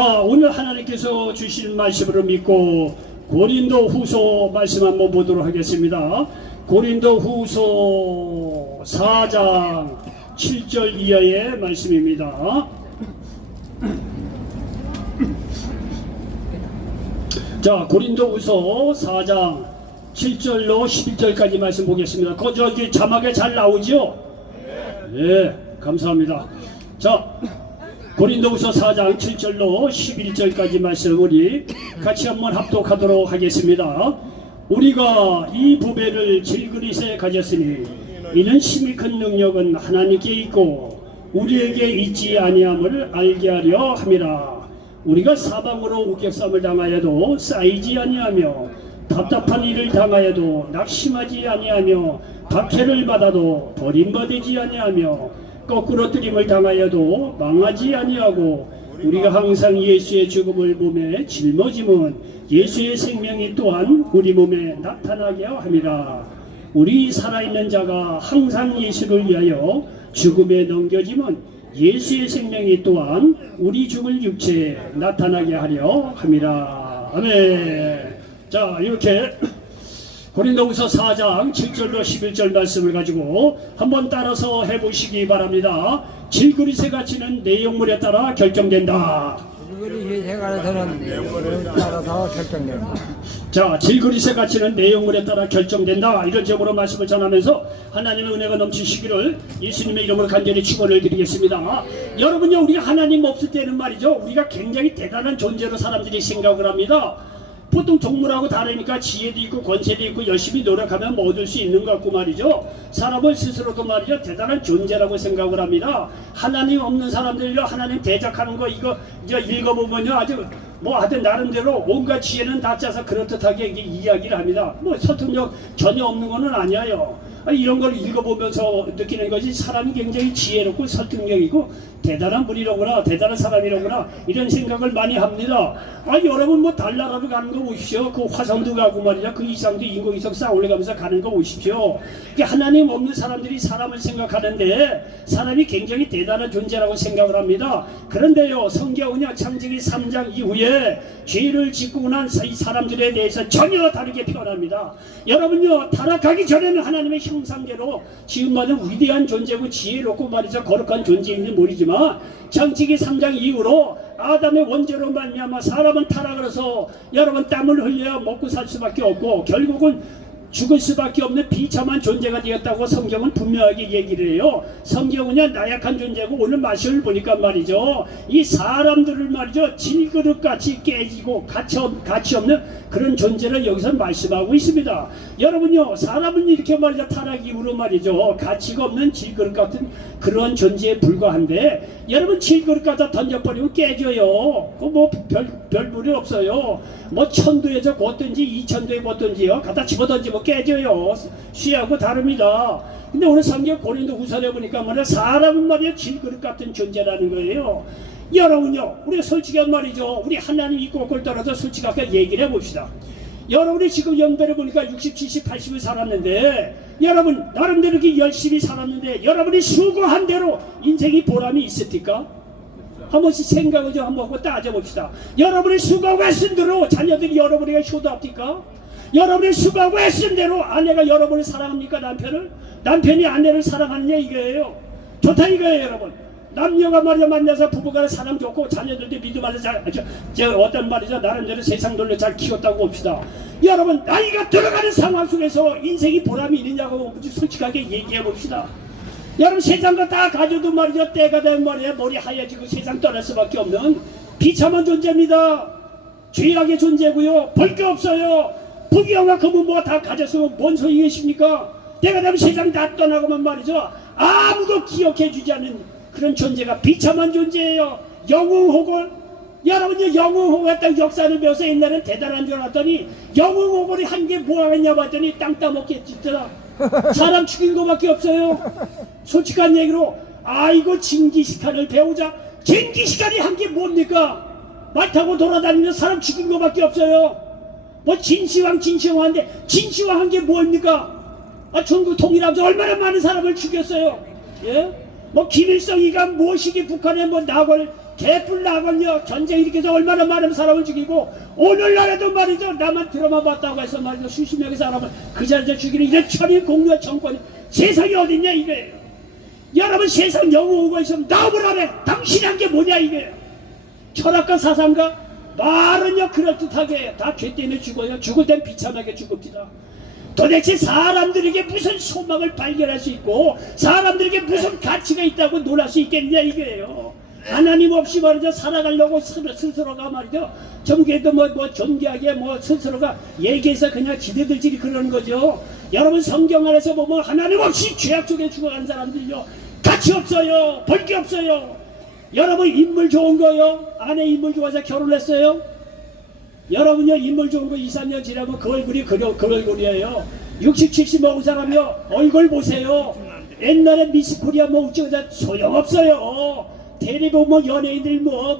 자, 오늘 하나님께서 주신 말씀으로 믿고 고린도 후서 말씀 한번 보도록 하겠습니다. 고린도 후서 4장 7절 이하의 말씀입니다. 자, 고린도 후서 4장 7절로 11절까지 말씀 보겠습니다. 저기 자막에 잘 나오죠? 네, 감사합니다. 자, 고린도후서 4장 7절로 11절까지 말씀 우리 같이 한번 합독하도록 하겠습니다. 우리가 이 보배를 질그릇에 가졌으니 이는 심히 큰 능력은 하나님께 있고 우리에게 있지 아니함을 알게 하려 함이라. 우리가 사방으로 우격삼을 당하여도 쌓이지 아니하며 답답한 일을 당하여도 낙심하지 아니하며 박해를 받아도 버림받지 아니하며 거꾸로 뜨림을 당하여도 망하지 아니하고 우리가 항상 예수의 죽음을 몸에 짊어짐은 예수의 생명이 또한 우리 몸에 나타나게 함이라. 우리 살아있는 자가 항상 예수를 위하여 죽음에 넘겨짐은 예수의 생명이 또한 우리 죽을 육체에 나타나게 하려 함이라. 아멘. 자, 이렇게 고린도후서 4장 7절로 11절 말씀을 가지고 한번 따라서 해보시기 바랍니다. 질그릇에 갇히는 내용물에 따라 결정된다. 질그릇에 갇히는 내용물에 따라서 결정된다. 자, 질그릇에 갇히는 내용물에 따라 결정된다. 이런 제목으로 말씀을 전하면서 하나님의 은혜가 넘치시기를 예수님의 이름으로 간절히 축원을 드리겠습니다. 여러분요, 우리가 하나님 없을 때는 말이죠, 우리가 굉장히 대단한 존재로 사람들이 생각을 합니다. 보통 동물하고 다르니까 지혜도 있고 권세도 있고 열심히 노력하면 뭐 얻을 수 있는 것 같고 말이죠. 사람을 스스로도 말이죠, 대단한 존재라고 생각을 합니다. 하나님 없는 사람들요, 하나님 대적하는 거 이거 이제 읽어보면요, 아주 뭐 하여튼 나름대로 온갖 지혜는 다 짜서 그럴듯하게 이야기를 합니다. 뭐 설득력 전혀 없는 거는 아니에요. 이런 걸 읽어보면서 느끼는 것이 사람이 굉장히 지혜롭고 설득력이고 대단한 분이로구나, 대단한 사람이로구나, 이런 생각을 많이 합니다. 여러분 뭐 달나라로 가는 거 보십시오. 그 화성도 가고 말이죠. 그 이상도 인공위성 쌓아 올려가면서 가는 거 보십시오. 하나님 없는 사람들이 사람을 생각하는데 사람이 굉장히 대단한 존재라고 생각을 합니다. 그런데요, 성경은요, 창세기 3장 이후에 죄를 짓고 난 이 사람들에 대해서 전혀 다르게 표현합니다. 여러분요, 타락하기 전에는 하나님의 형상대로 지음받은 위대한 존재고 지혜롭고 말이죠, 거룩한 존재인지 모르지만 창세기 3장 이후로 아담의 원죄로 말미암아 사람은 타락을 해서 여러분 땀을 흘려야 먹고 살 수밖에 없고 결국은 죽을 수밖에 없는 비참한 존재가 되었다고 성경은 분명하게 얘기를 해요. 성경은요, 나약한 존재고 오늘 말씀을 보니까 말이죠, 이 사람들을 말이죠, 질그릇같이 깨지고 가치 없는 그런 존재를 여기서 말씀하고 있습니다. 여러분요, 사람은 이렇게 말이죠, 타락 이후로 말이죠, 가치가 없는 질그릇 같은 그런 존재에 불과한데 여러분 질그릇 갖다 던져버리고 깨져요. 그 뭐 별 무리 없어요. 뭐 천도에서 걷든지 이천도에 걷든지요, 갖다 집어던지면 깨져요. 쉬하고 다릅니다. 근데 오늘 성경 고린도 후서에 보니까 말이야, 사람은 말이야 질그릇 같은 존재라는 거예요. 여러분요, 우리 솔직한 말이죠, 우리 하나님 있고 꼴 떨어져 솔직하게 얘기를 해봅시다. 여러분이 지금 연배를 보니까 60, 70, 80을 살았는데 여러분 나름대로 이렇게 열심히 살았는데 여러분이 수고한 대로 인생이 보람이 있습니까? 한 번씩 생각을 좀 한번 하고 따져봅시다. 여러분이 수고하고 애쓴 대로 자녀들이 여러분에게 효도합니까? 여러분이 수고하고 애쓴 대로 아내가 여러분을 사랑합니까? 남편이 아내를 사랑하느냐 이거예요. 좋다 이거예요. 여러분, 남녀가 말이야 만나서 부부간에 사랑 좋고 자녀들도 믿음 안에서 어떤 말이죠, 나름대로 세상 돌려 잘 키웠다고 봅시다. 여러분, 나이가 들어가는 상황 속에서 인생이 보람이 있느냐고 솔직하게 얘기해 봅시다. 여러분, 세상과 다 가져도 말이죠, 때가 되면 말이야 머리 하얘지고 세상 떠날 수밖에 없는 비참한 존재입니다. 죄악의 존재고요, 볼 게 없어요. 부귀영화 금은 뭐가 다 가졌으면 뭔 소용이십니까? 때가 되면 세상 다 떠나고만 말이죠, 아무도 기억해 주지 않는 그런 존재가 비참한 존재예요. 영웅호골, 여러분이 영웅호골 역사를 배워서 옛날엔 대단한 줄 알았더니 영웅호골이 한 게 뭐가 있냐고 했더니 땅 따먹게 짓더라. 사람 죽인 거밖에 없어요. 솔직한 얘기로 아이고 징기시칸을 배우자. 징기시칸이 한 게 뭡니까? 말 타고 돌아다니는 사람 죽인 거밖에 없어요. 뭐 진시황인데 진시황 한 게 뭡니까? 중국 통일하면서 얼마나 많은 사람을 죽였어요. 예? 뭐 김일성이가 무엇이기 북한에 뭐 낙월 개뿔 나건요 전쟁 일으켜서 얼마나 많은 사람을 죽이고 오늘날에도 말이죠 나만 드라마 봤다고 해서 말이죠 수십 명의 사람을 그 자리에 죽이는 이런 천일 공유의 정권이 세상이 어딨냐 이거예요. 여러분 세상 영웅이 있으면 나오라래. 당신이 한 게 뭐냐 이거예요. 철학과 사상가 말은요 그럴듯하게 다 죄 때문에 죽어요. 죽을 땐 비참하게 죽읍니다. 도대체 사람들에게 무슨 소망을 발견할 수 있고 사람들에게 무슨 가치가 있다고 놀랄 수 있겠냐 이거예요. 하나님 없이 말이죠 살아가려고 스스로가 말이죠 전개도 뭐 존귀하게 뭐 스스로가 얘기해서 그냥 지대들끼리 그러는 거죠. 여러분 성경 안에서 보면 하나님 없이 죄악 속에 죽어가는 사람들요 가치 없어요. 볼 게 없어요. 여러분 인물 좋은 거요 아내 인물 좋아서 결혼했어요. 여러분요 인물 좋은 거 2, 3년 지나면 그 얼굴이 그 얼굴이에요. 60, 70 먹은 사람이요 얼굴 보세요. 옛날에 미스코리아 뭐 어쩌다 소용없어요. 대리보 뭐 연예인들 뭐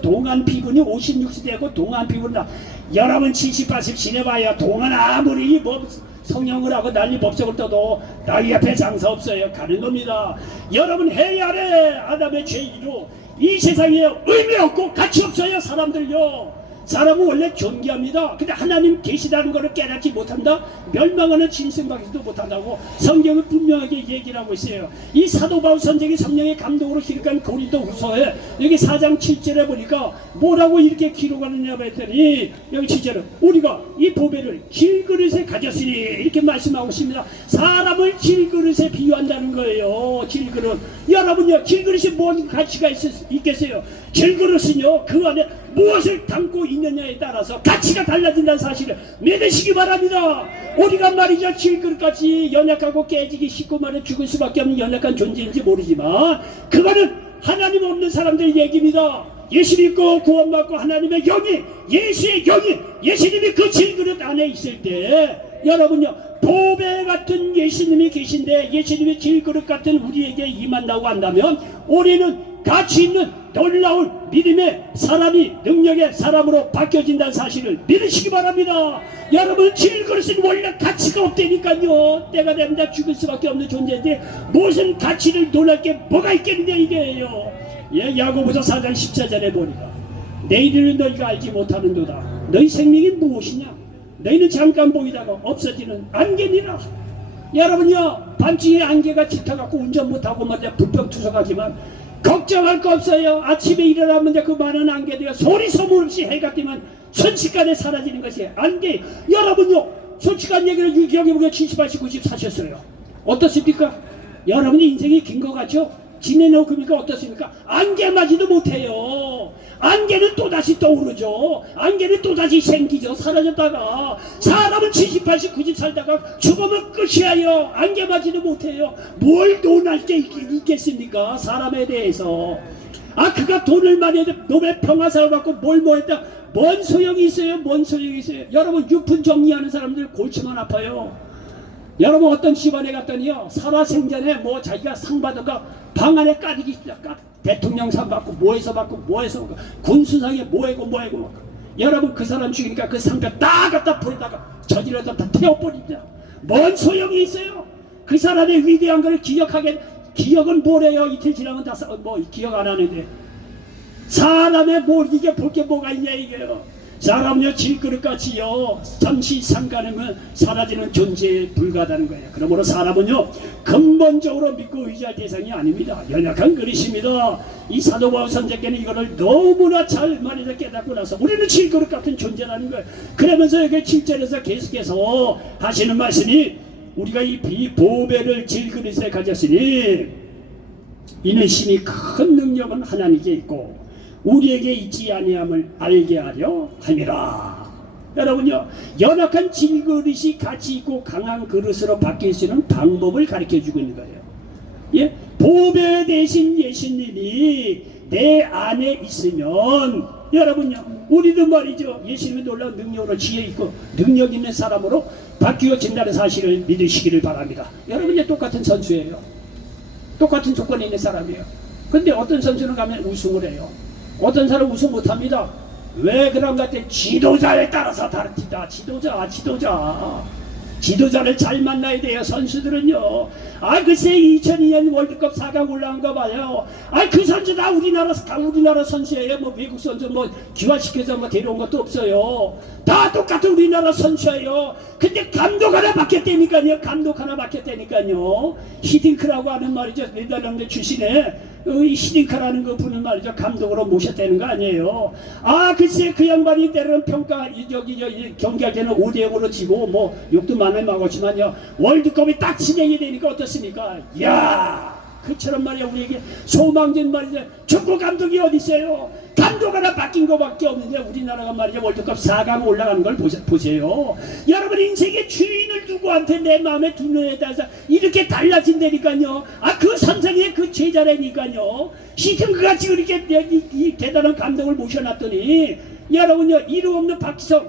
동안 피부니 50, 60 되고 동안 피부나 여러분 70, 80 지내봐야 동안 아무리 뭐 성형을 하고 난리 법석을 떠도 나이 앞에 장사 없어요. 가는 겁니다. 여러분 해야 돼. 아담의 죄로 이 세상에 의미 없고 가치 없어요. 사람들요. 사람은 원래 존귀합니다. 근데 하나님 계시다는 것을 깨닫지 못한다? 멸망하는 짐승밖에도 못한다고 성경은 분명하게 얘기를 하고 있어요. 이 사도 바울 선생이 성령의 감동으로 기록한 고린도후서에 여기 4장 7절에 보니까 뭐라고 이렇게 기록하느냐 했더니 여기 7절은 우리가 이 보배를 질그릇에 가졌으니 이렇게 말씀하고 있습니다. 사람을 질그릇에 비유한다는 거예요. 질그릇. 여러분요 질그릇이 뭔 가치가 있겠어요? 질그릇은요 그 안에 무엇을 담고 있느냐에 따라서 가치가 달라진다는 사실을 믿으시기 바랍니다. 우리가 말이죠 질그릇같이 연약하고 깨지기 쉽고 말해 죽을 수밖에 없는 연약한 존재인지 모르지만 그거는 하나님 없는 사람들 얘기입니다. 예수 믿고 구원받고 하나님의 영이 예수의 영이 예수님이 그 질그릇 안에 있을 때 여러분요 보배 같은 예수님이 계신데 예수님이 질그릇 같은 우리에게 임한다고 한다면 우리는 가치 있는 놀라운 믿음의 사람이 능력의 사람으로 바뀌어진다는 사실을 믿으시기 바랍니다. 여러분 질그릇은 원래 가치가 없다니까요. 때가 되면 죽을 수밖에 없는 존재인데 무슨 가치를 놀랄 게 뭐가 있겠느냐 이게요. 예, 야고보서 4장 14절에 보니까 내일을 너희가 알지 못하는도다. 너희 생명이 무엇이냐. 너희는 잠깐 보이다가 없어지는 안개니라. 여러분요 밤중에 안개가 짙어갖고 운전 못하고 말이야 불평투석하지만 걱정할 거 없어요. 아침에 일어나면 그 많은 안개들이 소리 소문 없이 해가 뜨면 순식간에 사라지는 것이 안개. 여러분요 솔직한 얘기를 여기 보면 70, 80, 90 사셨어요. 어떻습니까? 여러분의 인생이 긴 것 같죠? 지내놓으니까 어떻습니까? 안개 맞이도 못해요. 안개는 또다시 떠오르죠. 안개는 또다시 생기죠. 사라졌다가 사람은 70, 80, 90 살다가 죽으면 끝이에요. 안개 맞이도 못해요. 뭘 논할 게 있겠습니까? 사람에 대해서. 그가 돈을 많이 해도 노벨 평화상을 받고 뭐 했다. 뭔 소용이 있어요? 뭔 소용이 있어요? 여러분 유품 정리하는 사람들 골치만 아파요. 여러분 어떤 집안에 갔더니요 살아생전에 뭐 자기가 상 받아가 방 안에 까지기 시작. 대통령 상 받고 뭐해서 받고 뭐해서 군수상에 뭐해고 여러분 그 사람 죽이니까 그 상표 다 갖다 불에다가 저질러서 다 태워버립니다. 뭔 소용이 있어요? 그 사람의 위대한 걸 기억은 뭐래요? 이틀 지나면 다 뭐 기억 안 하는데 사람의 이게 볼 게 뭐가 있냐 이게요. 사람은요 질그릇같이요 잠시 잠깐이면 사라지는 존재에 불과하다는 거예요. 그러므로 사람은요 근본적으로 믿고 의지할 대상이 아닙니다. 연약한 그릇입니다. 이 사도 바울 선생께는 이거를 너무나 잘 말해서 깨닫고 나서 우리는 질그릇 같은 존재라는 거예요. 그러면서 여기 7절에서 계속해서 하시는 말씀이 우리가 이 보배를 질그릇에 가졌으니 이는 심히 큰 능력은 하나님께 있고 우리에게 있지 아니함을 알게 하려 함이라. 여러분요 연약한 질그릇이 가치 있고 강한 그릇으로 바뀔 수 있는 방법을 가르쳐주고 있는 거예요. 예? 보배 대신 예수님이 내 안에 있으면 여러분요 우리도 말이죠 예수님의 놀라운 능력으로 지혜 있고 능력 있는 사람으로 바뀌어진다는 사실을 믿으시기를 바랍니다. 여러분이 똑같은 선수예요. 똑같은 조건에 있는 사람이에요. 근데 어떤 선수는 가면 우승을 해요. 어떤 사람은 우승 못합니다. 왜 그런가 했더니 지도자에 따라서 다릅니다. 지도자 지도자를 잘 만나야 돼요. 선수들은요. 글쎄 2002년 월드컵 4강 올라간 거 봐요. 그 선수 다 우리나라 선수예요. 뭐 외국 선수 뭐 기화시켜서 뭐 데려온 것도 없어요. 다 똑같은 우리나라 선수예요. 근데 감독 하나 바뀌었다니까요. 감독 하나 바뀌었다니까요. 히딩크라고 하는 말이죠. 네덜란드 출신의 이 히딩크라는 그 분은 말이죠. 감독으로 모셨다는 거 아니에요. 글쎄 그 양반이 때로는 평가 여기 경기할 때는 5대0으로 지고 뭐 욕도 많이 먹었지만요. 월드컵이 딱 진행이 되니까 어떻습니까? 이야, 그처럼 말이야 우리에게 소망진 말이죠. 축구 감독이 어디 있어요? 감독 하나 바뀐 거밖에 없는데 우리나라가 말이죠. 월드컵 4강 올라가는 걸 보세요. 여러분 인생의 주인을 누구한테 내 마음에 두느냐에 따라서 이렇게 달라진다니까요. 그 선생의 그 제자라니까요. 히딩크같이 그렇게 이 대단한 감독을 모셔놨더니 여러분요 이름 없는 박지성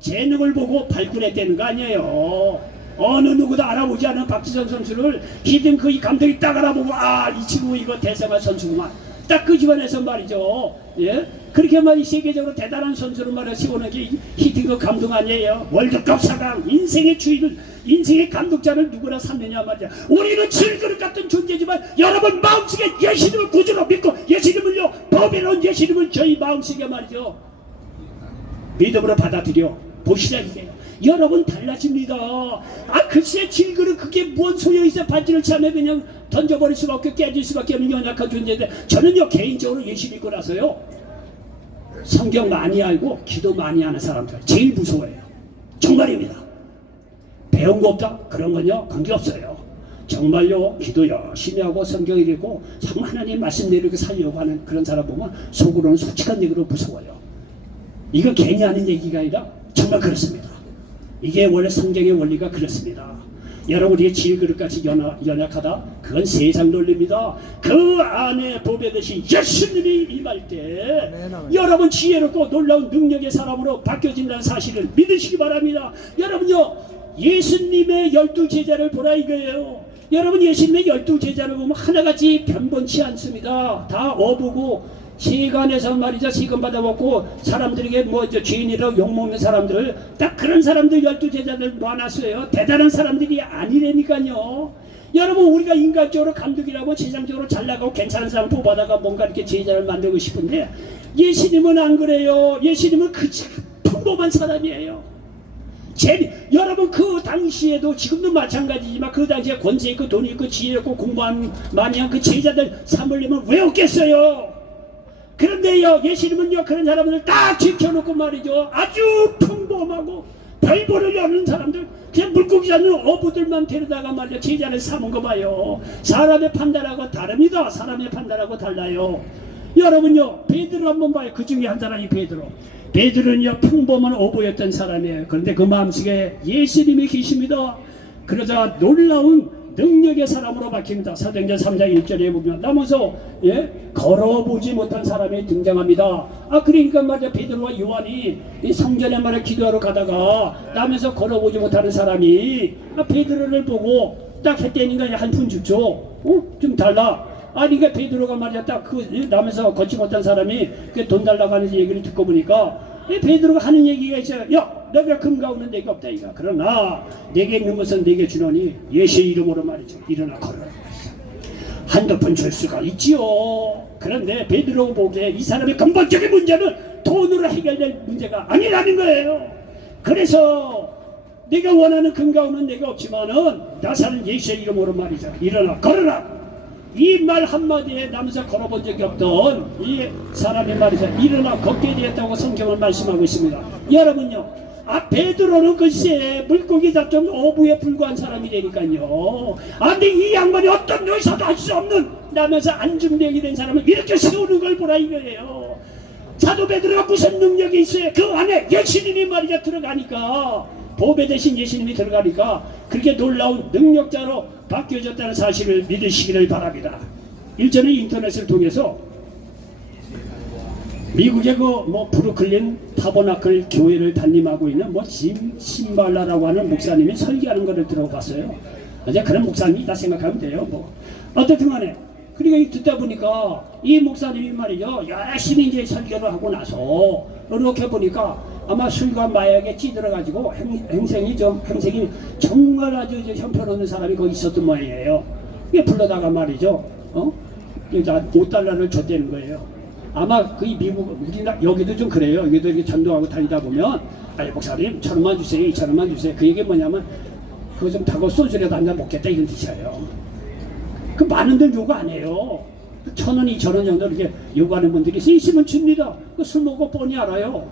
재능을 보고 발굴했다는 거 아니에요. 어느 누구도 알아보지 않은 박지성 선수를 히딩크 이 감독이 딱 알아보고 이 친구 이거 대성할 선수구만. 딱 그 집안에서 말이죠. 예? 그렇게 말이 세계적으로 대단한 선수를 말해 세우는 게 히딩크 감독 아니에요. 월드컵 4강 인생의 주인을 인생의 감독자를 누구나 삼느냐 말이야. 우리는 질그릇 같은 존재지만 여러분 마음속에 예수님을 구주로 믿고 예수님을요 법이로운 예수님을 저희 마음속에 말이죠 믿음으로 받아들여 보시라 이게요. 여러분 달라집니다. 글쎄 질그릇 그게 뭔 소용있어. 반지를 차면 그냥 던져버릴 수밖에 깨질 수밖에 없는 연약한 존재인데 저는요 개인적으로 예수 믿고 나서요 성경 많이 알고 기도 많이 하는 사람들 제일 무서워해요. 정말입니다. 배운 거 없다? 그런 건요 관계없어요. 정말요 기도 열심히 하고 성경 읽고 정말 하나님 말씀대로 이렇게 살려고 하는 그런 사람 보면 속으로는 솔직한 얘기로 무서워요. 이거 괜히 하는 얘기가 아니라 정말 그렇습니다. 이게 원래 성경의 원리가 그렇습니다. 여러분 우리의 질그릇같이 연약하다? 그건 세상 논리입니다. 그 안에 보배되신 예수님이 임할 때 여러분 지혜롭고 놀라운 능력의 사람으로 바뀌어진다는 사실을 믿으시기 바랍니다. 여러분요 예수님의 12제자를 보라 이거예요. 여러분 예수님의 12제자를 보면 하나같이 변변치 않습니다. 다 어부고 세간에서 말이죠. 세금 받아먹고 사람들에게 뭐 죄인이라고 욕먹는 사람들 딱 그런 사람들 12제자들 모아놨어요. 대단한 사람들이 아니라니까요. 여러분 우리가 인간적으로 감독이라고 세상적으로 잘나가고 괜찮은 사람 뽑아다가 뭔가 이렇게 제자를 만들고 싶은데 예수님은 안 그래요. 예수님은 그 평범한 사람이에요. 여러분 그 당시에도 지금도 마찬가지지만 그 당시에 권세 있고 돈 있고 지혜 있고 공부한 많이 한 그 제자들 삼으려면 왜 없겠어요? 그런데요 예수님은요 그런 사람들 딱 지켜놓고 말이죠 아주 평범하고 별 볼을 여는 사람들 그냥 물고기 잡는 어부들만 데려다가 말이죠 제자를 삼은 거 봐요. 사람의 판단하고 다릅니다. 사람의 판단하고 달라요. 여러분요 베드로 한번 봐요. 그 중에 한 사람이 베드로는요 평범한 어부였던 사람이에요. 그런데 그 마음속에 예수님이 계십니다. 그러자 놀라운 능력의 사람으로 바뀝니다. 사도행전 3장 1절에 보면 나면서 걸어보지 못한 사람이 등장합니다. 그러니까 말이야 베드로와 요한이 이 성전에 말이야 기도하러 가다가 나면서 걸어보지 못하는 사람이 베드로를 보고 딱 했다니까 한 푼 주죠. 좀 달라. 그러니까 베드로가 말이야 딱 그 나면서 걷지 못한 사람이 그 돈 달라고 하는 얘기를 듣고 보니까 베드로가 하는 얘기가 있어요. 야 너가 금가오는 내가 없다 이가. 그러나 내게 있는 것은 내게 주노니 예수의 이름으로 말이죠. 일어나 걸어라. 한두 푼 줄 수가 있지요. 그런데 베드로 보기에 이 사람의 근본적인 문제는 돈으로 해결될 문제가 아니라는 거예요. 그래서 내가 원하는 금가오는 내가 없지만은 나사는 예수의 이름으로 말이죠. 일어나 걸어라. 이 말 한마디에 남에서 걸어본 적이 없던 이 사람이 말이죠. 일어나 걷게 되었다고 성경은 말씀하고 있습니다. 여러분요. 베드로는 글쎄 물고기 잡던 어부에 불과한 사람이 되니까요. 근데 이 양반이 어떤 의사도 할 수 없는 나면서 안중되게 된 사람을 이렇게 세우는 걸 보라 이거예요. 사도 베드로가 무슨 능력이 있어요? 그 안에 예수님이 말이죠 들어가니까 보배 대신 예수님이 들어가니까 그렇게 놀라운 능력자로 바뀌어졌다는 사실을 믿으시기를 바랍니다. 일전에 인터넷을 통해서 미국의 그 브루클린 타버나클 교회를 담임하고 있는 짐 심발라라고 하는 목사님이 설교하는 것을 들어봤어요. 이제 그런 목사님이 있다 생각하면 돼요. 어쨌든 간에 그러니까 듣다 보니까 이 목사님이 말이죠 열심히 이제 설교를 하고 나서 이렇게 보니까 아마 술과 마약에 찌들어가지고 행생이 정말 아주 형편없는 사람이 거기 있었던 모양이에요. 이게 불러다가 말이죠. 그러니까 5달러를 줬다는 거예요. 아마 그 미국, 우리나라, 여기도 좀 그래요. 여기도 이렇게 전도하고 다니다 보면, 아니, 목사님, 1,000원만 주세요, 2,000원만 주세요. 그 얘기 뭐냐면, 그거 좀 타고 소주라도 한잔 먹겠다, 이런 뜻이에요. 그 많은들 요구 안 해요. 1,000원, 2,000원 정도 이렇게 요구하는 분들이 있으면 줍니다. 그 술 먹고 뻔히 알아요.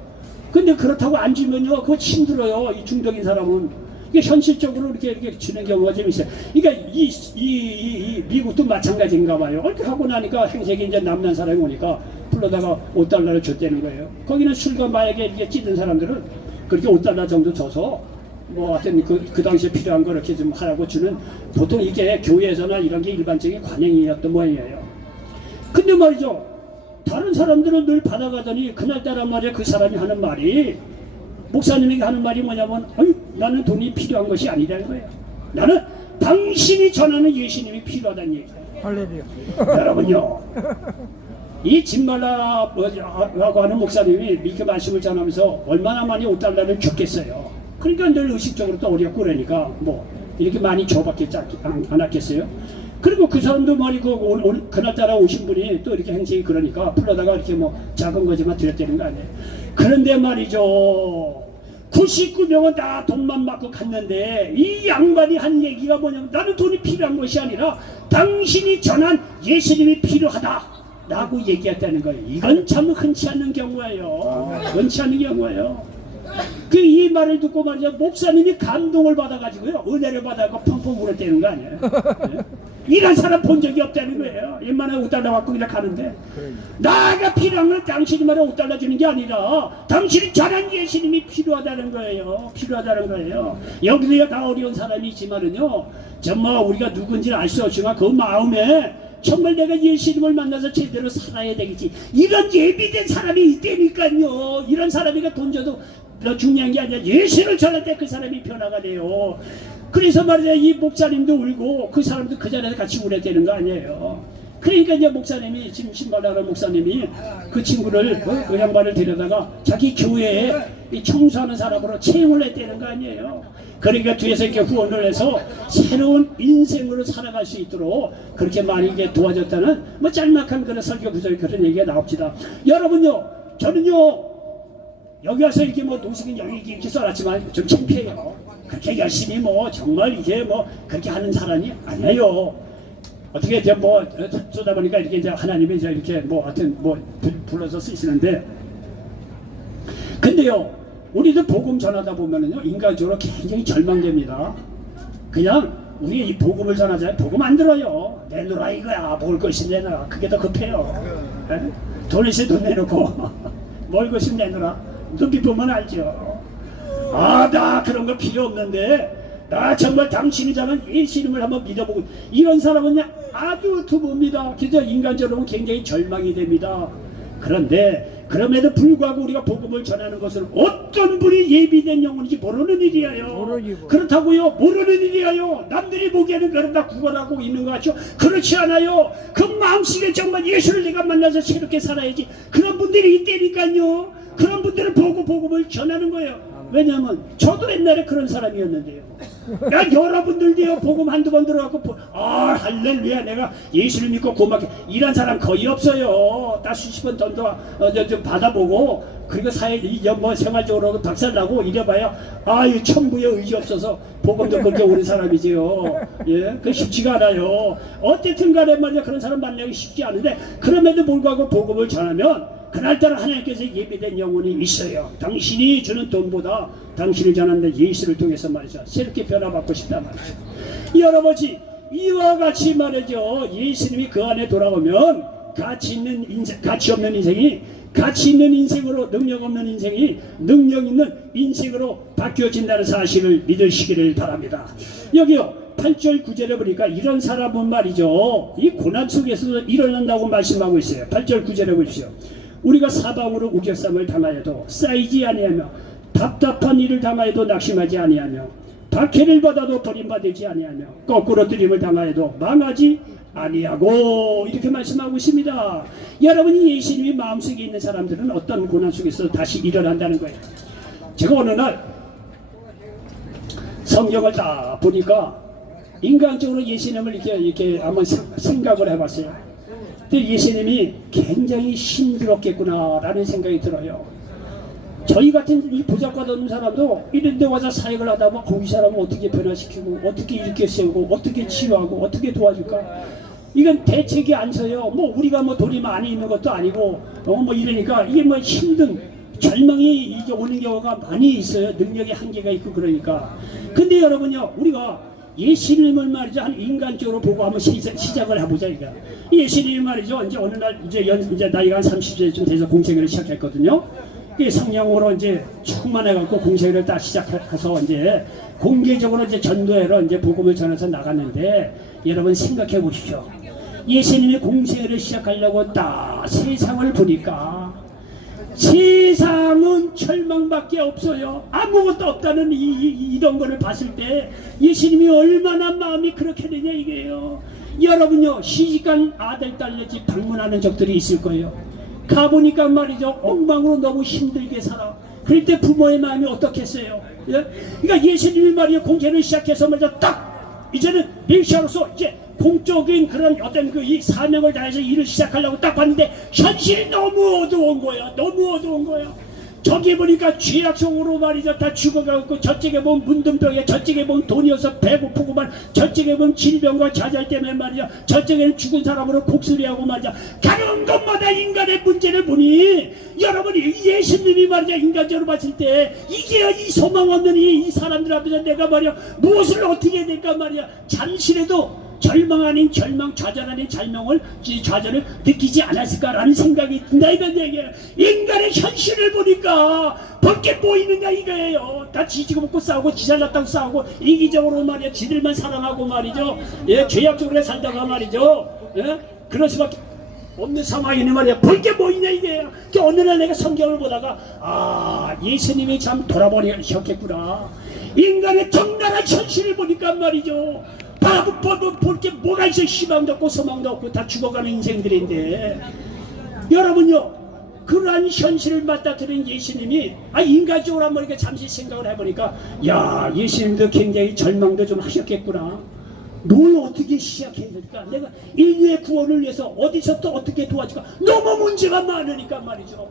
근데 그렇다고 안 주면요, 그거 힘들어요. 이 중독인 사람은. 이게 현실적으로 이렇게 주는 경우가 좀 있어요. 그러니까 이 미국도 마찬가지인가 봐요. 이렇게 하고 나니까 행색이 이제 남는 사람이 오니까 불러다가 5달러를 줬다는 거예요. 거기는 술과 마약에 이렇게 찌든 사람들은 그렇게 5달러 정도 줘서 뭐 하여튼 그 당시에 필요한 거 이렇게 좀 하라고 주는, 보통 이게 교회에서나 이런 게 일반적인 관행이었던 모양이에요. 근데 말이죠, 다른 사람들은 늘 받아가더니 그날따라 말이야 그 사람이 하는 말이, 목사님이 하는 말이 뭐냐면, 나는 돈이 필요한 것이 아니라는 거예요. 나는 당신이 전하는 예수님이 필요하다는 얘기예요. 할렐루야. 여러분요, 이 진말라라고 하는 목사님이 이렇게 말씀을 전하면서 얼마나 많이 5달러를 줬겠어요. 그러니까 늘 의식적으로 또 어렵고 그러니까 뭐 이렇게 많이 줘봤겠지 않았겠어요. 그리고 그 사람도 말이고 그날따라 오신 분이 또 이렇게 행색이 그러니까 불러다가 이렇게 뭐 작은 거지만 드렸다는 거 아니에요. 그런데 말이죠, 99명은 다 돈만 받고 갔는데 이 양반이 한 얘기가 뭐냐면, 나는 돈이 필요한 것이 아니라 당신이 전한 예수님이 필요하다 라고 얘기했다는 거예요. 이건 참 흔치 않는 경우예요. 흔치 않는 경우예요. 이 말을 듣고 말이죠, 목사님이 감동을 받아가지고요, 은혜를 받아서 펑펑 울었다는 거 아니에요. 네? 이런 사람 본 적이 없다는 거예요. 옛날에 5달러 갖고 그냥 가는데, 나가 필요한 건 당신이 말에 5달러 주는 게 아니라 당신이 전한 예수님이 필요하다는 거예요. 필요하다는 거예요. 여기서 다 어려운 사람이 있지만은요, 정말 우리가 누군지는 알 수 없지만 그 마음에 정말 내가 예수님을 만나서 제대로 살아야 되겠지, 이런 예비된 사람이 있다니까요. 이런 사람이가 돈 줘도 중요한 게 아니라 예수를 전할 때 그 사람이 변화가 돼요. 그래서 말이야, 이 목사님도 울고 그 사람도 그 자리에서 같이 울어야 되는 거 아니에요. 그러니까 이제 목사님이, 지금 신발하는 목사님이 그 친구를, 그 양반을 데려다가 자기 교회에 청소하는 사람으로 채용을 했다는 거 아니에요. 그러니까 뒤에서 이렇게 후원을 해서 새로운 인생으로 살아갈 수 있도록 그렇게 많이 이게 도와줬다는 뭐 짤막한 그런 설교 구절 그런 얘기가 나옵니다. 여러분요, 저는요, 여기 와서 이렇게 뭐 노숙인 여기 이렇게 써놨지만 좀 창피해요. 그렇게 열심히 뭐 정말 이게 뭐 그렇게 하는 사람이 아니에요. 어떻게 이제 뭐 쏘다 보니까 이렇게 이제 하나님이 이제 이렇게 뭐 하여튼 뭐 불러서 쓰시는데, 근데요, 우리도 복음 전하다 보면은요, 인간적으로 굉장히 절망됩니다. 그냥 우리 이 복음을 전하잖아요. 복음 안 들어요. 내놓으라 이거야. 먹을 것이 내놔라. 그게 더 급해요. 에? 돈 있으면 돈 내놓고 먹을 것이 내놓으라. 눈빛 보면 알죠. 나 그런 거 필요 없는데, 나 정말 당신이 전한 예수님을 한번 믿어보고, 이런 사람은 그냥 아주 드뭅니다. 그래서 인간적으로 굉장히 절망이 됩니다. 그런데 그럼에도 불구하고 우리가 복음을 전하는 것은 어떤 분이 예비된 영혼인지 모르는 일이에요. 그렇다고요? 모르는 일이에요. 남들이 보기에는 그런다 구걸하고 있는 것 같죠? 그렇지 않아요. 그 마음속에 정말 예수를 내가 만나서 새롭게 살아야지, 그런 분들이 있다니까요. 그런 분들은 보고 복음을 전하는 거예요. 왜냐하면 저도 옛날에 그런 사람이었는데요. 여러분들도요, 복음 한두 번 들어갖고 할렐루야, 내가 예수를 믿고 고맙게, 이런 사람 거의 없어요. 다 수십 번 돈도 좀 받아보고, 그리고 뭐 생활적으로 박살나고 이래봐야 천부에 의지 없어서 복음도 그렇게 오는 사람이지요. 예, 그 쉽지가 않아요. 어쨌든 간에 말이야, 그런 사람 만나기 쉽지 않은데, 그럼에도 불구하고 복음을 전하면 그날따라 하나님께서 예비된 영혼이 있어요. 당신이 주는 돈보다 당신이 전하는 예수를 통해서 말이죠, 새롭게 변화받고 싶단 말이죠. 여러분, 이와 같이 말이죠, 예수님이 그 안에 돌아오면 가치 없는 인생이 가치 있는 인생으로, 능력 없는 인생이 능력 있는 인생으로 바뀌어진다는 사실을 믿으시기를 바랍니다. 여기요, 8절 9절에 보니까 이런 사람은 말이죠, 이 고난 속에서 일어난다고 말씀하고 있어요. 8절 9절에 보십시오. 우리가 사방으로 우겨쌈을 당하여도 쌓이지 아니하며, 답답한 일을 당하여도 낙심하지 아니하며, 박해를 받아도 버림받지 아니하며, 거꾸로 뜨림을 당하여도 망하지 아니하고, 이렇게 말씀하고 있습니다. 여러분이 예수님이 마음속에 있는 사람들은 어떤 고난 속에서 다시 일어난다는 거예요. 제가 어느 날 성경을 딱 보니까 인간적으로 예수님을 이렇게 한번 생각을 해봤어요. 근데 예수님이 굉장히 힘들었겠구나라는 생각이 들어요. 저희 같은 이 보잘것 없는 사람도 이런 데 와서 사역을 하다 보면 이 사람을 어떻게 변화시키고 어떻게 일으켜 세우고 어떻게 치유하고 어떻게 도와줄까, 이건 대책이 안 서요. 뭐 우리가 뭐 돈이 많이 있는 것도 아니고 뭐 이러니까 이게 뭐 힘든 절망이 이제 오는 경우가 많이 있어요. 능력의 한계가 있고 그러니까. 근데 여러분요, 우리가 예수님을 말이죠, 한 인간적으로 보고 한번 시작을 해보자. 이거 예수님이 말이죠, 이제 어느 날 이제 나이가 한 30세쯤 돼서 공생애를 시작했거든요. 성령으로 이제 충만해갖고 공생애를 딱 시작해서 이제 공개적으로 이제 전도회로 이제 복음을 전해서 나갔는데, 여러분 생각해 보십시오. 예수님이 공생애를 시작하려고 딱 세상을 보니까 세상은 절망밖에 없어요. 아무것도 없다는 이런 거를 봤을 때 예수님이 얼마나 마음이 그렇게 되냐 이게요. 여러분요, 시집간 아들 딸네 집 방문하는 적들이 있을 거예요. 가보니까 말이죠, 엉망으로 너무 힘들게 살아. 그럴 때 부모의 마음이 어떻겠어요? 예? 그러니까 예수님이 말이요, 공개를 시작해서 말이죠, 딱 이제는 메시아로서 이제 공적인 그런 어떤 이 사명을 다해서 일을 시작하려고 딱 봤는데 현실이 너무 어두운 거야. 너무 어두운 거야. 저기 보니까 죄악 속으로 말이죠, 다 죽어가고, 저쪽에 보면 문둥병에, 저쪽에 보면 돈이 없어 배고프고만, 저쪽에 보면 질병과 좌절 때문에 말이죠, 저쪽에는 죽은 사람으로 곡소리하고 말이죠. 가는 곳마다 인간의 문제를 보니 여러분이 예수님이 말이죠, 인간적으로 봤을 때 이게 이 소망 없는 이 사람들 앞에서 내가 말이야 무엇을 어떻게 해야 될까 말이야. 잠시라도 절망 아닌 절망, 좌절 아닌 좌절을 느끼지 않았을까라는 생각이 든다 이런 얘기예요. 인간의 현실을 보니까 밖에 보이느냐 이거예요. 다 지지고 먹고 싸우고 지잘났다고 싸우고 이기적으로 말이야 지들만 사랑하고 말이죠. 예, 죄악적으로 살다가 말이죠. 예, 그럴 수밖에 없는 상황이니 말이야. 밖에 보이냐 이거예요. 어느 날 내가 성경을 보다가 예수님이 참 돌아보셨겠구나. 인간의 적나라한 현실을 보니까 말이죠. 볼 게 뭐가 있어. 희망도 없고 소망도 없고 다 죽어가는 인생들인데, 여러분요, 그러한 현실을 맞닥뜨린 예수님이 인간적으로 한번 이렇게 잠시 생각을 해보니까, 야, 예수님도 굉장히 절망도 좀 하셨겠구나. 뭘 어떻게 시작해야 될까? 내가 인류의 구원을 위해서 어디서 또 어떻게 도와줄까? 너무 문제가 많으니까 말이죠.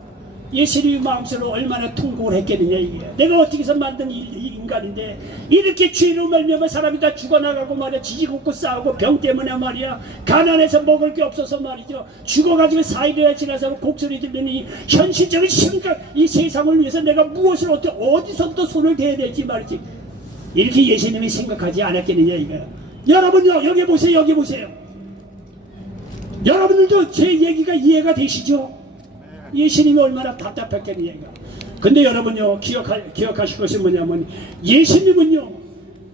예수님이 마음속으로 얼마나 통곡을 했겠느냐 이게. 내가 어떻게 해서 만든 이 인간인데 이렇게 죄로 말미암아 사람이 다 죽어나가고 말이야, 지지고 싸우고 병 때문에 말이야, 가난해서 먹을 게 없어서 말이죠, 죽어가지고 사이가 지나서 곡소리 들면 이 현실적인 심각 이 세상을 위해서 내가 무엇을 어디서부터 손을 대야 될지 말이지, 이렇게 예수님이 생각하지 않았겠느냐 이거야. 여러분요, 여기 보세요. 여기 보세요. 여러분들도 제 얘기가 이해가 되시죠? 예수님이 얼마나 답답했겠느냐. 근데 여러분요, 기억하실 것이 뭐냐면, 예수님은요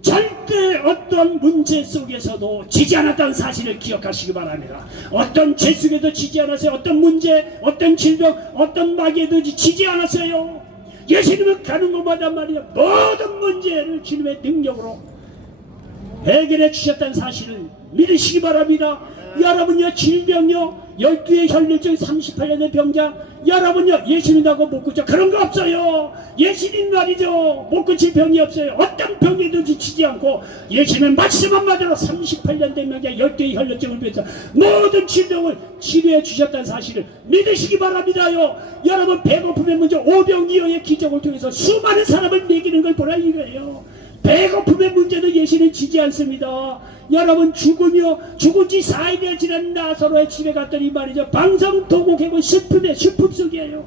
절대 어떤 문제 속에서도 지지 않았다는 사실을 기억하시기 바랍니다. 어떤 죄 속에도 지지 않았어요. 어떤 문제, 어떤 질병, 어떤 마귀에도 지지 않았어요. 예수님은 가는 곳마다 말이야, 모든 문제를 주님의 능력으로 해결해 주셨다는 사실을 믿으시기 바랍니다. 여러분요, 질병요, 12의 혈류증 38년의 병자, 여러분요, 예수님하고 못 고쳐 그런 거 없어요. 예수님 말이죠, 못 고칠 병이 없어요. 어떤 병에도 지치지 않고 예수님의 말씀 한마디로 38년 된 병자 12의 혈류증을 위해서 모든 질병을 치료해 주셨다는 사실을 믿으시기 바랍니다요. 여러분, 배고픔의 문제 오병이어의 기적을 통해서 수많은 사람을 먹이는 걸 보라 이거예요. 배고픔의 문제도 예수는 지지 않습니다. 여러분, 죽은 지 4일이 지난 나사로의 집에 갔더니 말이죠, 방성도곡해고 슬픔 속이에요.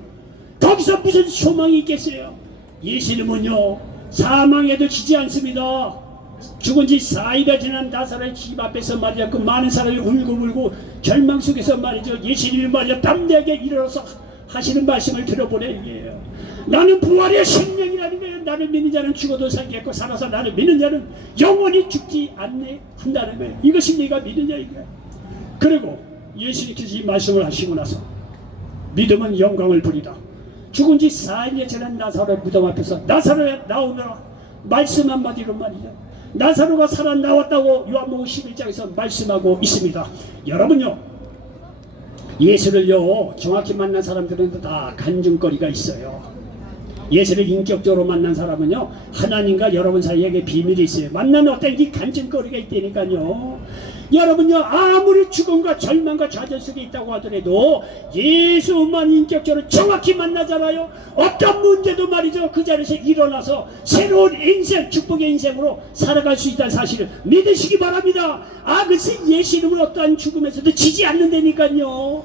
거기서 무슨 소망이 있겠어요? 예수님은요, 사망에도 지지 않습니다. 죽은 지 4일이 지난 나사로의 집 앞에서 말이죠, 그 많은 사람이 울고 절망 속에서 말이죠, 예수님이 말이죠, 담대하게 일어나서 하시는 말씀을 들어보내 이게요. 나는 부활의 생명이라는 거예요. 나를 믿는 자는 죽어도 살겠고 살아서 나를 믿는 자는 영원히 죽지 않네 한다는 거예요. 이것이 네가 믿느냐 이거예요. 그리고 예수님께서 이 말씀을 하시고 나서 믿음은 영광을 부리다. 죽은 지 4일에 지난 나사로의 무덤 앞에서 나사로야 나오너라 말씀 한마디로 말이죠, 나사로가 살아나왔다고 요한복음 11장에서 말씀하고 있습니다. 여러분요, 예수를요 정확히 만난 사람들은 다 간증거리가 있어요. 예수를 인격적으로 만난 사람은요, 하나님과 여러분 사이에 비밀이 있어요. 만나는 어떤 이 간증거리가 있다니까요. 여러분요, 아무리 죽음과 절망과 좌절 속에 있다고 하더라도 예수만 인격적으로 정확히 만나잖아요. 어떤 문제도 말이죠, 그 자리에서 일어나서 새로운 인생, 축복의 인생으로 살아갈 수 있다는 사실을 믿으시기 바랍니다. 글쎄 예수 이름은 어떠한 죽음에서도 지지 않는다니까요.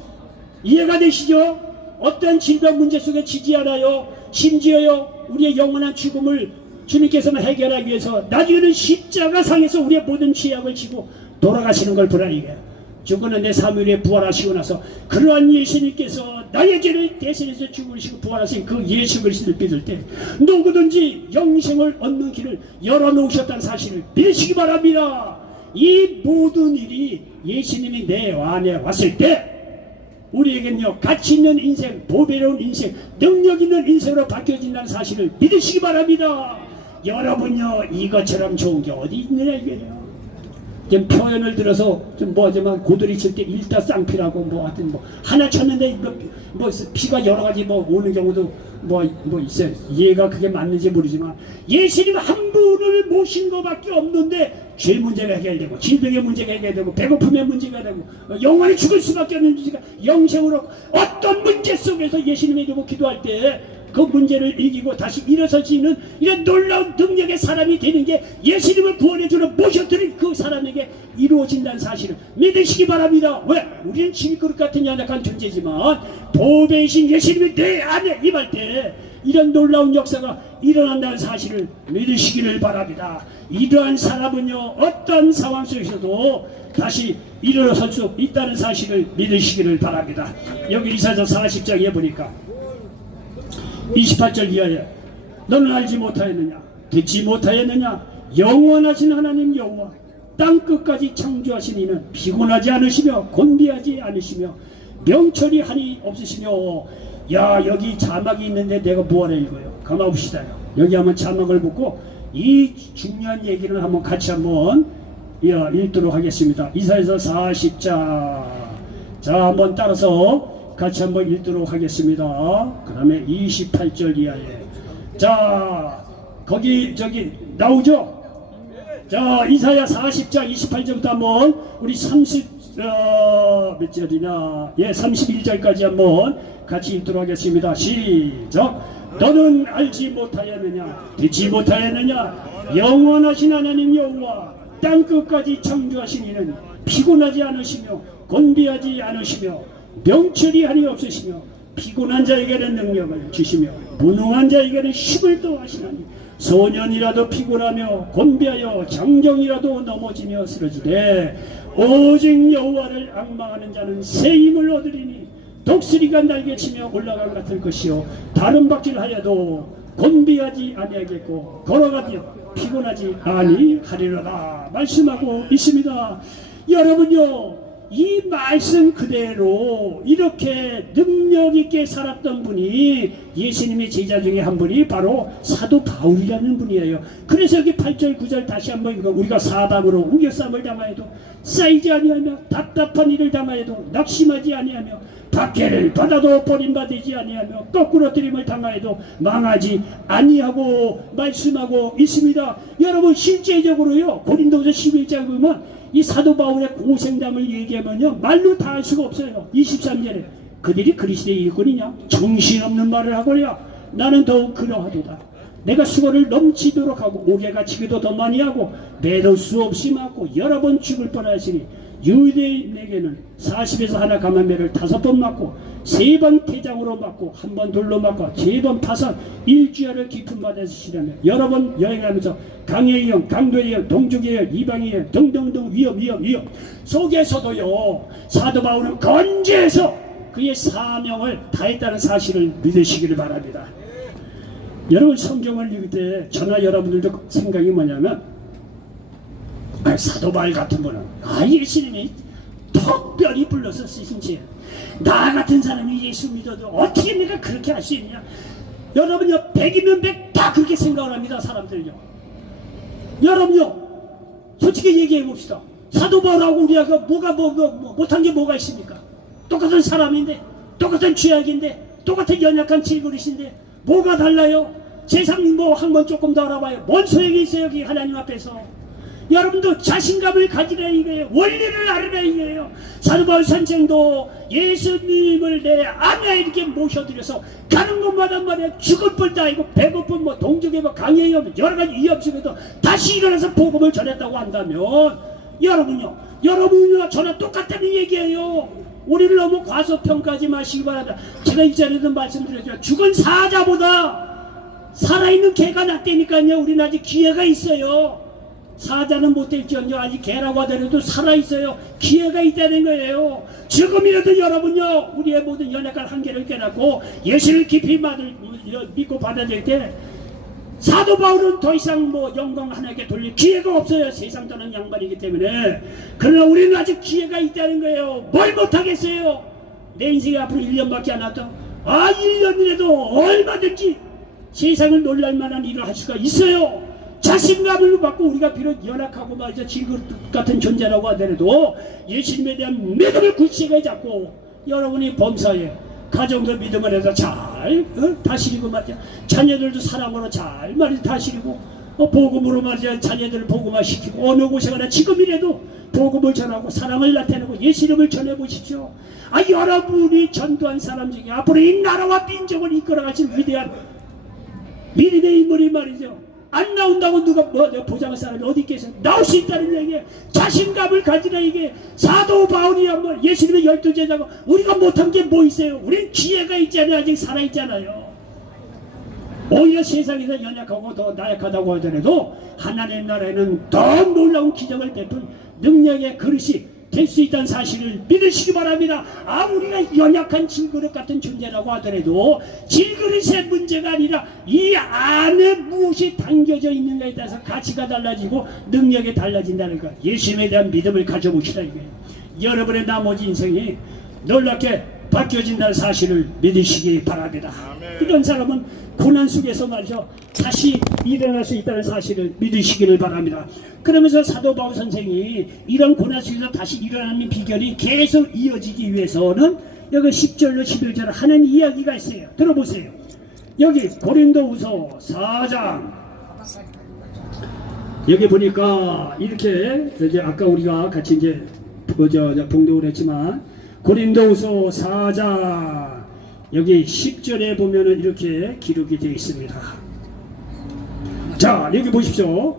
이해가 되시죠? 어떠한 질병 문제 속에 지지 않아요. 심지어요, 우리의 영원한 죽음을 주님께서는 해결하기 위해서 나중에는 십자가상에서 우리의 모든 죄악을 지고 돌아가시는 걸 보라 이게. 죽어는 내 3일 후에 부활하시고 나서 그러한 예수님께서 나의 죄를 대신해서 죽으시고 부활하신 그 예수 그리스도를 믿을 때 누구든지 영생을 얻는 길을 열어놓으셨다는 사실을 믿으시기 바랍니다. 이 모든 일이 예수님이 내 안에 왔을 때 우리에겐요, 가치 있는 인생, 보배로운 인생, 능력 있는 인생으로 바뀌어진다는 사실을 믿으시기 바랍니다. 여러분요, 이것처럼 좋은 게 어디 있느냐 이게요. 좀 표현을 들어서 좀 뭐하지만 고들이 칠 때 일타쌍피라고 뭐 하여튼 뭐 하나 쳤는데 뭐 피가 여러 가지 뭐 오는 경우도 뭐 있어요. 이해가 그게 맞는지 모르지만 예수님 한 분을 모신 것밖에 없는데 죄 문제가 해결되고 질병의 문제가 해결되고 배고픔의 문제가 되고 영원히 죽을 수밖에 없는 문제가 영생으로 어떤 문제 속에서 예수님의 이름으로 기도할 때 그 문제를 이기고 다시 일어설 수 있는 이런 놀라운 능력의 사람이 되는 게 예수님을 구원해주러 모셔드린 그 사람에게 이루어진다는 사실을 믿으시기 바랍니다. 왜? 우리는 지미그릇 같은 연약한 존재지만 보배이신 예수님이 내 안에 임할 때 이런 놀라운 역사가 일어난다는 사실을 믿으시기를 바랍니다. 이러한 사람은요, 어떤 상황 속에서도 다시 일어설 수 있다는 사실을 믿으시기를 바랍니다. 여기 이사야 40장에 보니까 28절 이하에 너는 알지 못하였느냐, 듣지 못하였느냐, 영원하신 하나님 여호와 땅끝까지 창조하신 이는 피곤하지 않으시며 곤비하지 않으시며 명철이 한이 없으시며. 야, 여기 자막이 있는데 내가 뭐하러 읽어요? 가만 봅시다요. 여기 한번 자막을 보고 이 중요한 얘기를 한번 같이 한번 읽도록 하겠습니다. 이사야서 40장. 자, 한번 따라서 같이 한번 읽도록 하겠습니다. 그 다음에 28절 이하에. 자, 거기 저기 나오죠? 자, 이사야 40장 28절부터 한번 우리 몇 절이냐? 예, 31절까지 한번 같이 읽도록 하겠습니다. 시작. 너는 알지 못하였느냐, 듣지 못하였느냐, 영원하신 하나님 여호와 땅끝까지 창조하신 이는 피곤하지 않으시며 곤비하지 않으시며 명철이 한이 없으시며 피곤한 자에게는 능력을 주시며 무능한 자에게는 힘을 더하시나니 소년이라도 피곤하며 곤비하여 장정이라도 넘어지며 쓰러지되 오직 여호와를 앙망하는 자는 새 힘을 얻으리니 독수리가 날개치며 올라간 같을 것이요 다른 박질하여도 곤비하지 아니하겠고 걸어가며 피곤하지 아니하리로다 말씀하고 있습니다. 여러분요, 이 말씀 그대로 이렇게 능력 있게 살았던 분이 예수님의 제자 중에 한 분이 바로 사도 바울이라는 분이에요. 그래서 여기 8절 9절 다시 한번 읽어. 우리가 사방으로 우겨쌈을 당하여도 쌓이지 아니하며 답답한 일을 당하여도 낙심하지 아니하며 박해를 받아도 버림받지 아니하며 거꾸로 들임을 당하여도 망하지 아니하고 말씀하고 있습니다. 여러분 실제적으로요, 고린도서 11장에 보면 이 사도 바울의 고생담을 얘기하면요, 말로 다 할 수가 없어요. 23절에 그들이 그리스도의 일꾼이냐, 정신없는 말을 하거냐, 나는 더욱 그러하도다. 내가 수고를 넘치도록 하고 옥에 갇히기도 더 많이 하고 매도 수 없이 맞고 여러 번 죽을 뻔하시니 유대인에게는 40에서 하나 감한매를 5번 맞고 3번 태장으로 맞고 1번 돌로 맞고 3번 파산, 일주일을 깊은 바다에서 쉬려며 여러 번 여행하면서 강의 영, 강도의 영, 동족의 영, 이방의 영 등등등 위험 속에서도요, 사도 바울은 건재해서 그의 사명을 다했다는 사실을 믿으시기를 바랍니다. 여러분 성경을 읽을 때 저나 여러분들도 생각이 뭐냐면, 사도 바울 같은 분은 예수님이 특별히 불러서 쓰신 죄, 나 같은 사람이 예수 믿어도 어떻게 내가 그렇게 할 수 있냐. 여러분요, 100이면 100 다 그렇게 생각을 합니다. 사람들요. 여러분요, 솔직히 얘기해 봅시다. 사도 바울하고 우리가 뭐가 못한 게 뭐가 있습니까? 똑같은 사람인데, 똑같은 죄악인데, 똑같은 연약한 질그릇인데 뭐가 달라요? 세상 뭐 한번 조금 더 알아봐요. 뭔 소용이 있어요 여기 하나님 앞에서. 여러분도 자신감을 가지라 이거예요. 원리를 알아라 이거예요. 사도 바울 선생도 예수님을 내 안에 이렇게 모셔드려서 가는 곳마다 말이야 죽을 뻔도 아니고 배고픈 뭐 동족에 뭐 강연이 여러 가지 위협 속에도 다시 일어나서 복음을 전했다고 한다면 여러분이나 저나 똑같다는 얘기예요. 우리를 너무 과소평가하지 마시기 바랍니다. 제가 이전에도 말씀드렸죠. 죽은 사자보다 살아있는 개가 낫다니까요. 우리는 아직 기회가 있어요. 사자는 못될지언정 아직 개라고 하더라도 살아있어요. 기회가 있다는 거예요. 지금이라도 여러분요 우리의 모든 연약한 한계를 깨닫고 예수를 깊이 믿고 받아들일 때 사도 바울은 더 이상 뭐 영광 하나님께 돌릴 기회가 없어요. 세상 떠난 양반이기 때문에. 그러나 우리는 아직 기회가 있다는 거예요. 뭘 못하겠어요. 내 인생이 앞으로 1년밖에 안 남았다. 1년이라도 얼마든지 세상을 놀랄 만한 일을 할 수가 있어요. 자신감을 갖고 우리가 비록 연약하고 말이죠 질그릇 같은 존재라고 하더라도 예수님에 대한 믿음을 굳세게 잡고 여러분이 범사에 가정도 믿음을 해서 잘 다스리고 말이죠 자녀들도 사랑으로 잘 말이죠 다스리고 복음으로 말이죠 자녀들을 복음화시키고 어느 곳에 가나 지금이라도 복음을 전하고 사랑을 나타내고 예수님을 전해보십시오. 여러분이 전도한 사람 중에 앞으로 이 나라와 민족을 이끌어가실 위대한 미래의 인물이 말이죠 안 나온다고 누가 보장할 사람이 어디 있겠어요? 나올 수 있다는 얘기에 자신감을 가지라. 이게 사도 바울이야 뭐 예수님의 12제자가 우리가 못한 게 뭐 있어요? 우린 기회가 있잖아요. 아직 살아있잖아요. 오히려 세상에서 연약하고 더 나약하다고 하더라도 하나님 나라에는 더 놀라운 기적을 베푼 능력의 그릇이 될 수 있다는 사실을 믿으시기 바랍니다. 우리가 연약한 질그릇 같은 존재라고 하더라도 질그릇의 문제가 아니라 이 안에 무엇이 담겨져 있는가에 따라서 가치가 달라지고 능력이 달라진다는 것. 예수님에 대한 믿음을 가져보시라 이거예요. 여러분의 나머지 인생이 놀랍게 바뀌어진다는 사실을 믿으시기 바랍니다. 이런 사람은 고난 속에서 말이죠 다시 일어날 수 있다는 사실을 믿으시기를 바랍니다. 그러면서 사도 바울 선생이 이런 고난 속에서 다시 일어나는 비결이 계속 이어지기 위해서는 여기 10절로 11절 하는 이야기가 있어요. 들어보세요. 여기 고린도후서 4장 여기 보니까 이렇게 이제 아까 우리가 같이 이제 봉독을 했지만 고린도후서 4장 여기 10절에 보면은 이렇게 기록이 되어 있습니다. 자, 여기 보십시오.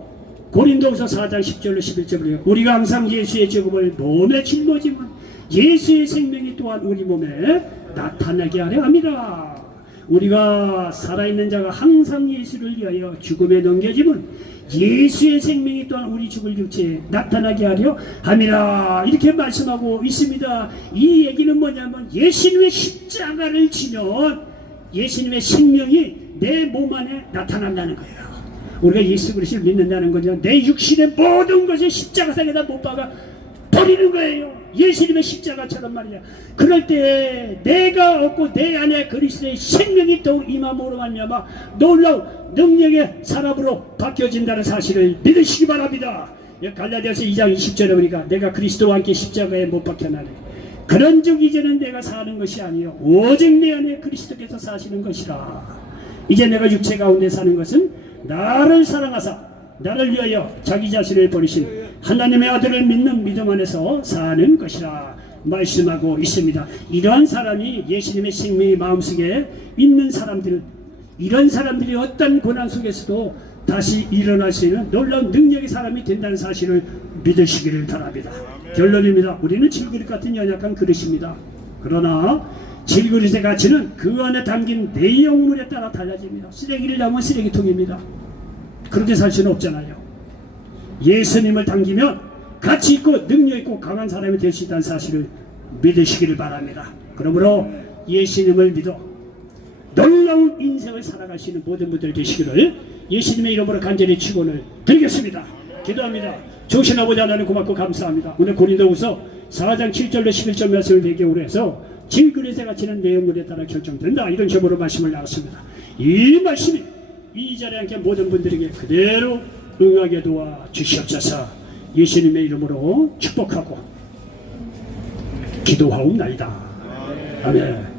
고린도후서 4장 10절로 11절에 우리가 항상 예수의 죽음을 몸에 짊어지면 예수의 생명이 또한 우리 몸에 나타나게 하려 합니다. 우리가 살아있는 자가 항상 예수를 위하여 죽음에 넘겨지면 예수의 생명이 또한 우리 죽을 육체에 나타나게 하려 함이라. 이렇게 말씀하고 있습니다. 이 얘기는 뭐냐면 예수님의 십자가를 지면 예수님의 생명이 내 몸 안에 나타난다는 거예요. 우리가 예수 그리스도를 믿는다는 거죠. 내 육신의 모든 것을 십자가상에다 못 박아 버리는 거예요. 예수님의 십자가처럼 말이야. 그럴 때 내가 얻고 내 안에 그리스도의 생명이 더욱 임함으로 말미암아 놀라운 능력의 사람으로 바뀌어진다는 사실을 믿으시기 바랍니다. 갈라디아서 2장 20절에 보니까 내가 그리스도와 함께 십자가에 못 박혀나네. 그런즉 이제는 내가 사는 것이 아니요 오직 내 안에 그리스도께서 사시는 것이라. 이제 내가 육체 가운데 사는 것은 나를 사랑하사 나를 위하여 자기 자신을 버리신 하나님의 아들을 믿는 믿음 안에서 사는 것이라 말씀하고 있습니다. 이러한 사람이 예수님의 생명이 마음속에 있는 사람들, 이런 사람들이 어떤 고난 속에서도 다시 일어날 수 있는 놀라운 능력의 사람이 된다는 사실을 믿으시기를 바랍니다. 결론입니다. 우리는 질그릇 같은 연약한 그릇입니다. 그러나 질그릇의 가치는 그 안에 담긴 내용물에 따라 달라집니다. 쓰레기를 담으면 쓰레기통입니다. 그렇게 살 수는 없잖아요. 예수님을 당기면 가치 있고 능력 있고 강한 사람이 될 수 있다는 사실을 믿으시기를 바랍니다. 그러므로 예수님을 믿어 놀라운 인생을 살아갈 수 있는 모든 분들 되시기를 예수님의 이름으로 간절히 축원을 드리겠습니다. 기도합니다. 좋으신 아버지 하나님 고맙고 감사합니다. 오늘 고린도후서 4장 7절로 11절 말씀을 배경으로 해서 질그릇에 갇히는 내용물에 따라 결정된다. 이런 제목으로 말씀을 나눴습니다. 이 말씀이 이 자리에 함께 모든 분들에게 그대로 응하게 도와 주시옵소서. 예수님의 이름으로 축복하고 기도하옵나이다. 아멘.